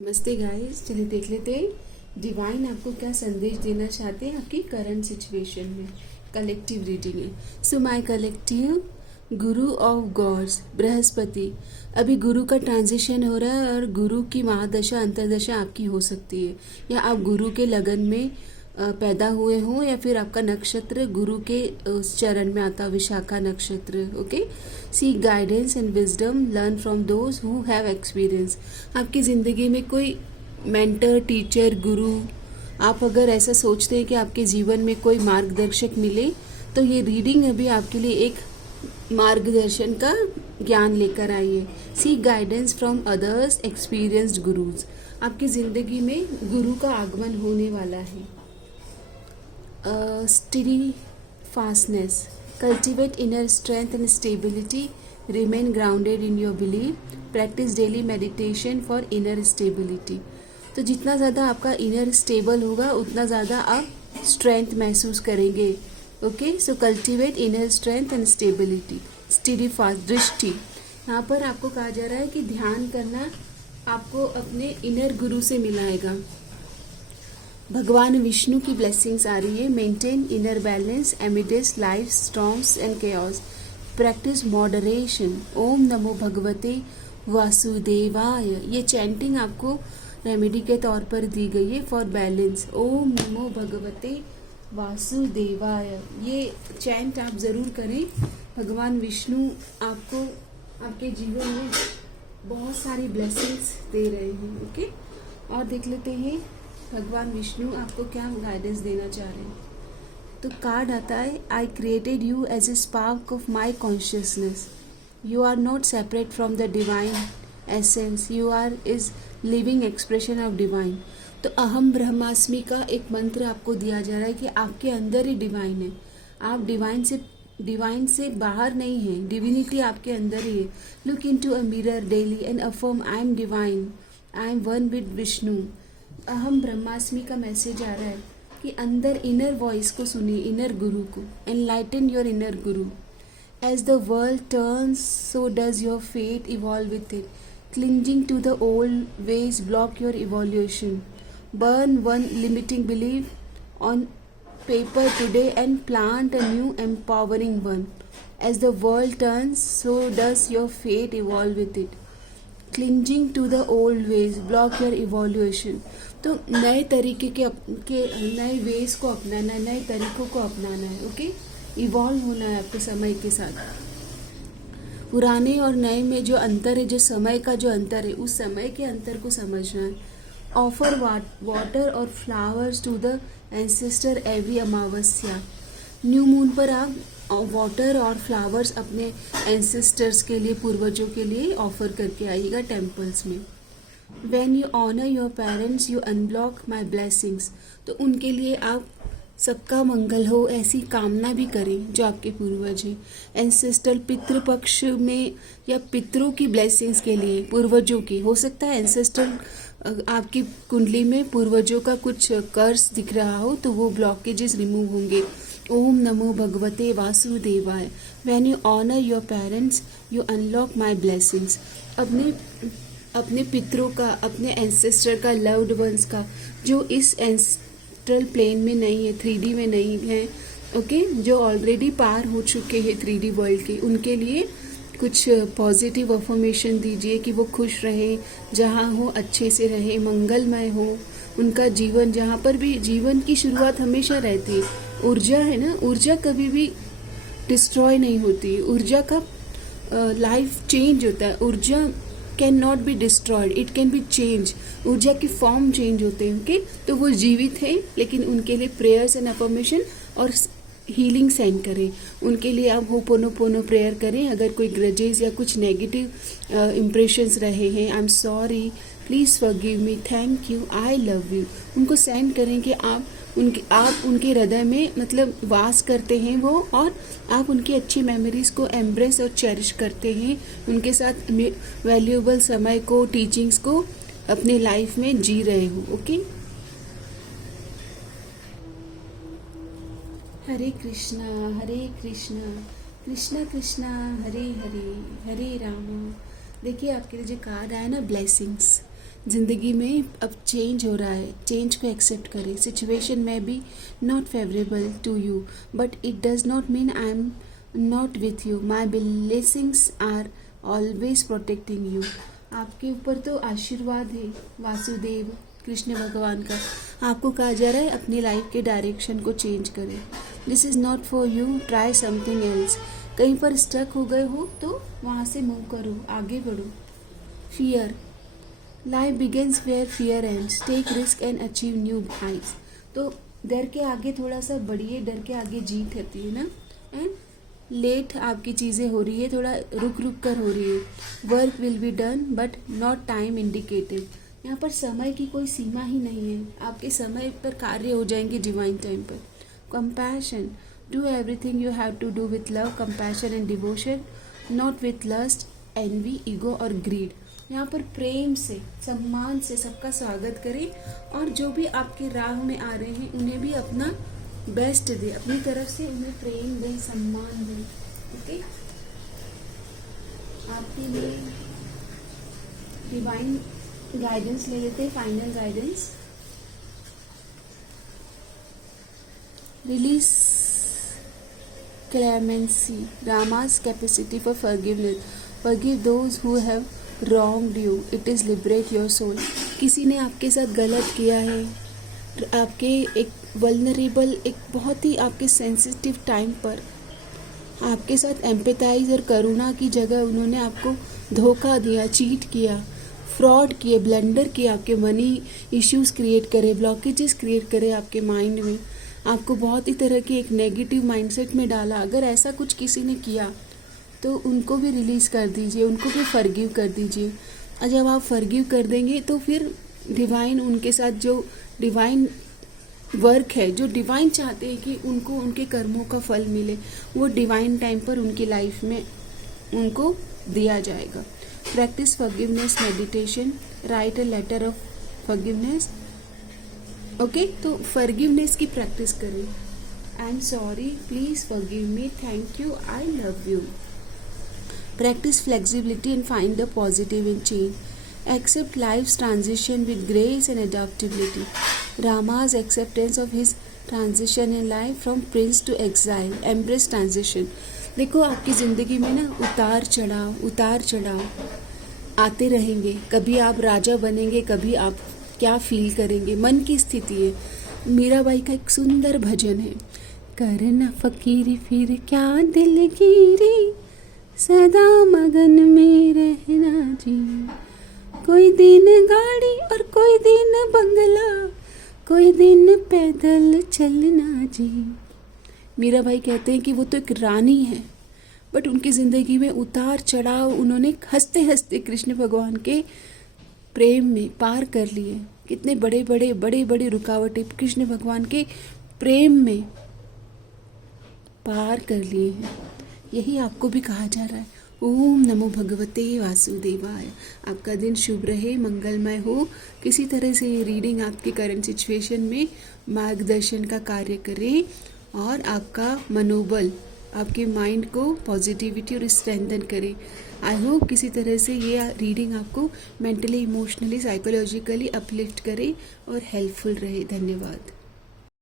नमस्ते गाइस, चलिए देख लेते हैं डिवाइन आपको क्या संदेश देना चाहते हैं आपकी करंट सिचुएशन में। कलेक्टिव रीडिंग है। So my collective, Guru of God's Brihaspati, अभी गुरु का ट्रांजिशन हो रहा है और गुरु की महादशा अंतरदशा आपकी हो सकती है, या आप गुरु के लगन में पैदा हुए हों, या फिर आपका नक्षत्र गुरु के उस चरण में आता, विशाखा नक्षत्र। Okay, seek guidance and wisdom, learn from those who have experience. आपकी ज़िंदगी में कोई मेंटर, टीचर, गुरु, आप अगर ऐसा सोचते हैं कि आपके जीवन में कोई मार्गदर्शक मिले, तो ये रीडिंग अभी आपके लिए एक मार्गदर्शन का ज्ञान लेकर आई है। Seek guidance from others experienced gurus. आपकी ज़िंदगी में गुरु का आगमन होने वाला है। steadfastness, cultivate inner strength and stability, remain grounded in your belief, practice daily meditation for inner stability। तो जितना ज़्यादा आपका इनर स्टेबल होगा उतना ज़्यादा आप स्ट्रेंथ महसूस करेंगे। Okay, so cultivate inner strength and stability. Steady fast, दृष्टि, यहाँ पर आपको कहा जा रहा है कि ध्यान करना आपको अपने इनर गुरु से मिलाएगा। भगवान विष्णु की ब्लेसिंग्स आ रही है। Maintain inner balance amidst life storms and chaos, practice moderation. ओम नमो भगवते वासुदेवाय, ये चैंटिंग आपको रेमेडी के तौर पर दी गई है फॉर बैलेंस। ओम नमो भगवते वासुदेवाय, ये चैंट आप ज़रूर करें। भगवान विष्णु आपको आपके जीवन में बहुत सारी ब्लेसिंग्स दे रहे हैं। ओके, और देख लेते हैं भगवान विष्णु आपको क्या गाइडेंस देना चाह रहे हैं। तो कार्ड आता है, I created you as a spark of my consciousness, you are not separate from the divine essence, you are is living expression of divine. तो अहम ब्रह्मास्मि का एक मंत्र आपको दिया जा रहा है कि आपके अंदर ही डिवाइन है। आप डिवाइन से बाहर नहीं है, डिविनिटी आपके अंदर ही है। Look into a mirror daily and affirm, I am divine, I am one with Vishnu. अहम ब्रह्मास्मि का मैसेज आ रहा है कि अंदर इनर वॉइस को सुनिए, इनर गुरु को। Enlighten your inner guru. As the world turns so does your fate evolve with it, clinging to the old ways block your evolution. Burn one limiting belief on paper today and plant a new empowering one. As the world turns so does your fate evolve with it, clinging to the old ways block your evolution. तो नए तरीके के नए veg को अपनाना है, नए तरीकों को अपनाना है। ओके, इवॉल्व होना है आपको समय के साथ। पुराने और नए में जो अंतर है, जो समय का जो अंतर है, उस समय के अंतर को समझना है। ऑफर वाटर और flowers to the ancestor every Amavasya. New moon पर आप वाटर और फ्लावर्स अपने एंसेस्टर्स के लिए, पूर्वजों के लिए ऑफर करके आइएगा टेम्पल्स में। When you honor your parents, you unblock my blessings। तो उनके लिए आप सबका मंगल हो ऐसी कामना भी करें जो आपके पूर्वज हैं। एंसेस्ट्रल पितृपक्ष में या पितरों की ब्लेसिंग्स के लिए, पूर्वजों की, हो सकता है एंसेस्ट्रल आपकी कुंडली में पूर्वजों का कुछ कर्स दिख रहा हो तो वो ब्लॉकेजेस रिमूव होंगे। ओम नमो भगवते वासुदेवाय। When you honor your parents, you unlock my blessings। अपने पितरों का, अपने एंसेस्टर का, लव्ड वंस का, जो इस एंसेस्ट्रल प्लेन में नहीं है, 3D में नहीं है, ओके, जो ऑलरेडी पार हो चुके हैं 3D वर्ल्ड के, उनके लिए कुछ पॉजिटिव अफर्मेशन दीजिए कि वो खुश रहे, जहाँ हो अच्छे से रहे, मंगलमय हो उनका जीवन। जहाँ पर भी जीवन की शुरुआत हमेशा रहती है, ऊर्जा है ना, ऊर्जा कभी भी डिस्ट्रॉय नहीं होती। ऊर्जा का लाइफ चेंज होता है। ऊर्जा can not be destroyed, it can be change. ऊर्जा की फॉर्म चेंज होते हैं। ओके, तो वो जीवित हैं, लेकिन उनके लिए प्रेयर्स एंड अफर्मेशन और हीलिंग सेंड करें। उनके लिए आप होपोनोपोनो प्रेयर करें। अगर कोई ग्रजेस या कुछ नेगेटिव इम्प्रेशंस रहे हैं, आई am sorry, please forgive me, thank you, I love you, उनको सेंड करें कि आप उनके हृदय में मतलब वास करते हैं वो, और आप उनकी अच्छी मेमोरीज को एम्ब्रेस और चेरिश करते हैं। उनके साथ वैल्यूएबल समय को, टीचिंग्स को अपने लाइफ में जी रहे हो। ओके, हरे कृष्णा कृष्णा कृष्णा हरे हरे, हरे राम। देखिए आपके लिए जो कार्ड आया ना, ब्लेसिंग्स, ज़िंदगी में अब चेंज हो रहा है, चेंज को एक्सेप्ट करें. सिचुएशन में be not favourable to you, but it does not mean I am not with you. My blessings are always protecting you. आपके ऊपर तो आशीर्वाद है वासुदेव कृष्ण भगवान का. आपको कहा जा रहा है अपनी लाइफ के डायरेक्शन को चेंज करें. This is not for you, try something else. कहीं पर स्टक हो गए हो तो वहाँ से मूव करो, आगे बढ़ो. Fear, life begins where fear ends. Take risk and achieve new heights. तो डर के आगे थोड़ा सा बढ़िए, डर के आगे जीत होती है ना. एंड लेट आपकी चीज़ें हो रही है, थोड़ा रुक रुक कर हो रही है. Work will be done but not time indicated. यहाँ पर समय की कोई सीमा ही नहीं है, आपके समय पर कार्य हो जाएंगे डिवाइन टाइम पर. Compassion, do everything you have to do with love, compassion and devotion, not with lust, envy, ego और ग्रीड. यहाँ पर प्रेम से, सम्मान से सबका स्वागत करें और जो भी आपके राह में आ रहे हैं उन्हें भी अपना बेस्ट दे, अपनी तरफ से उन्हें प्रेम दें, सम्मान दें. ओके, आपके लिए डिवाइन गाइडेंस ले लेते हैं, final guidance. Release clemency, Rama's capacity for forgiveness. Forgive those who have wronged you. It is liberate your soul. किसी ने आपके साथ गलत किया है, आपके एक वल्नरेबल, एक बहुत ही आपके सेंसिटिव टाइम पर आपके साथ एम्पैथाइज और करुणा की जगह उन्होंने आपको धोखा दिया, चीट किया, फ्रॉड किए, ब्लंडर किए, आपके मनी इश्यूज क्रिएट करे, ब्लॉकेजेस क्रिएट करे आपके माइंड में, आपको बहुत ही तरह की एक नेगेटिव माइंडसेट में डाला. अगर ऐसा कुछ किसी ने किया तो उनको भी रिलीज़ कर दीजिए, उनको भी फॉरगिव कर दीजिए. और जब आप फॉरगिव कर देंगे तो फिर डिवाइन उनके साथ जो डिवाइन वर्क है, जो डिवाइन चाहते हैं कि उनको उनके कर्मों का फल मिले, वो डिवाइन टाइम पर उनकी लाइफ में उनको दिया जाएगा. Practice forgiveness meditation, write a letter of forgiveness. Okay, तो फॉरगिवनेस की प्रैक्टिस करें. I am sorry, please forgive me, thank you, I love you. Practice flexibility and find the positive in change. Accept life's transition with grace and adaptability. Rama's acceptance of his transition in life from prince to exile. Embrace transition. देखो आपकी ज़िंदगी में ना उतार चढ़ाव आते रहेंगे. कभी आप राजा बनेंगे, कभी आप क्या फील करेंगे, मन की स्थिति है. मीराबाई का एक सुंदर भजन है, करना फकीरी फिर क्या दिलगिरी, सदा मगन में रहना जी. कोई दिन गाड़ी और कोई दिन बंगला, कोई दिन पैदल चलना जी. मीराबाई कहते हैं कि वो तो एक रानी है, बट उनकी ज़िंदगी में उतार चढ़ाव उन्होंने हंसते हंसते कृष्ण भगवान के प्रेम में पार कर लिए. कितने बड़े बड़े रुकावटें कृष्ण भगवान के प्रेम में पार कर लिए हैं. यही आपको भी कहा जा रहा है. ओम नमो भगवते वासुदेवाय. आपका दिन शुभ रहे, मंगलमय हो. किसी तरह से ये रीडिंग आपकी करंट सिचुएशन में मार्गदर्शन का कार्य करे और आपका मनोबल, आपके माइंड को पॉजिटिविटी और स्ट्रेंथन करे. आई होप किसी तरह से ये रीडिंग आपको मेंटली, इमोशनली, साइकोलॉजिकली अपलिफ्ट करे और हेल्पफुल रहे. धन्यवाद.